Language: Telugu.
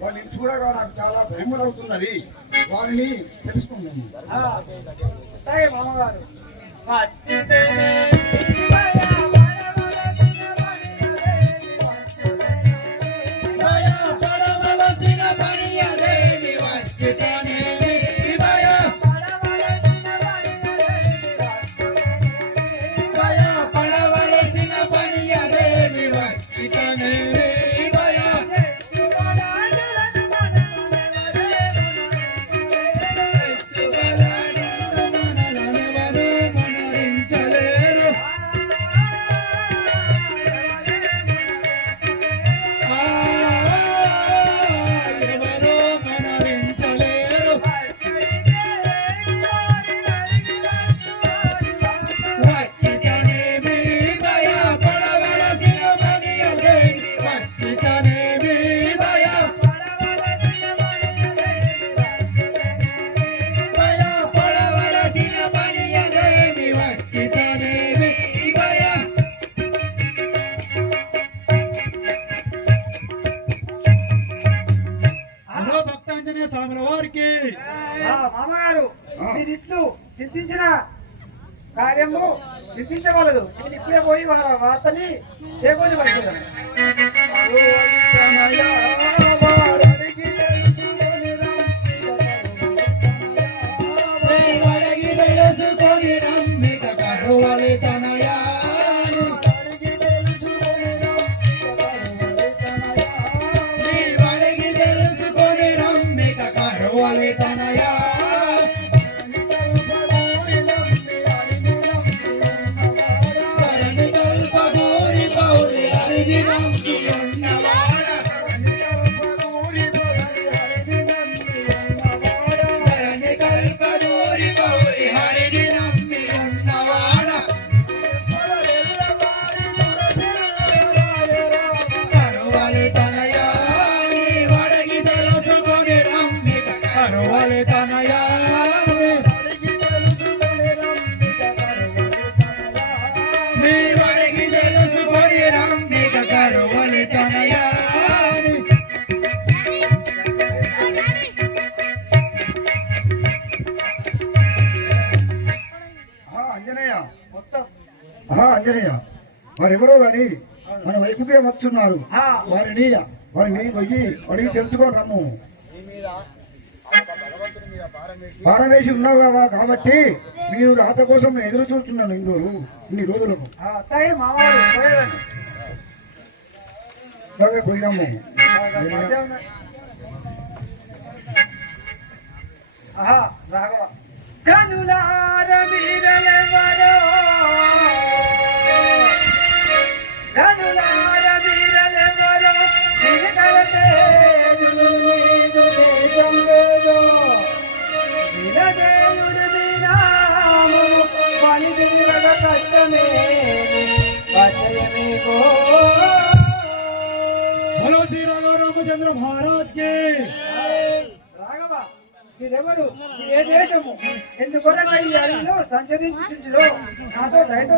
వాళ్ళ ఇంటి కూడా నాకు చాలా భయం అవుతున్నది. వారిని తెలుసుకున్నాను. మామగారు మామగారు మీరిట్లు సిద్ధించిన కార్యము సిద్ధించగలదు. నేను ఇప్పుడే పోయి వార్తని చేకొని వచ్చేదాను. అంజనేయ వారెవరో కానీ మన వైపుకే వచ్చున్నారు. వారిని పోయి అడిగి తెలుసుకొని రమ్ము. పారవేసి ఉన్నావు కదా కాబట్టి మీరు రాత కోసం ఎదురు చూస్తున్నాను ఇన్ని రోజులకు. పోయినాము. కనులార వీరలెవరో కనులార వీరలెవరో నిలకరతే నీదు దేశం వేదో విలదేయుడి వినామము పనిదిరగ కష్టమే వచయమేకో. बोलो श्री रामचंद्र महाराज के. మీరెవరు? ఏ దేశము? ఎందుకొరగా ఈ అడవిలో సంచరించులో నాతో దయతో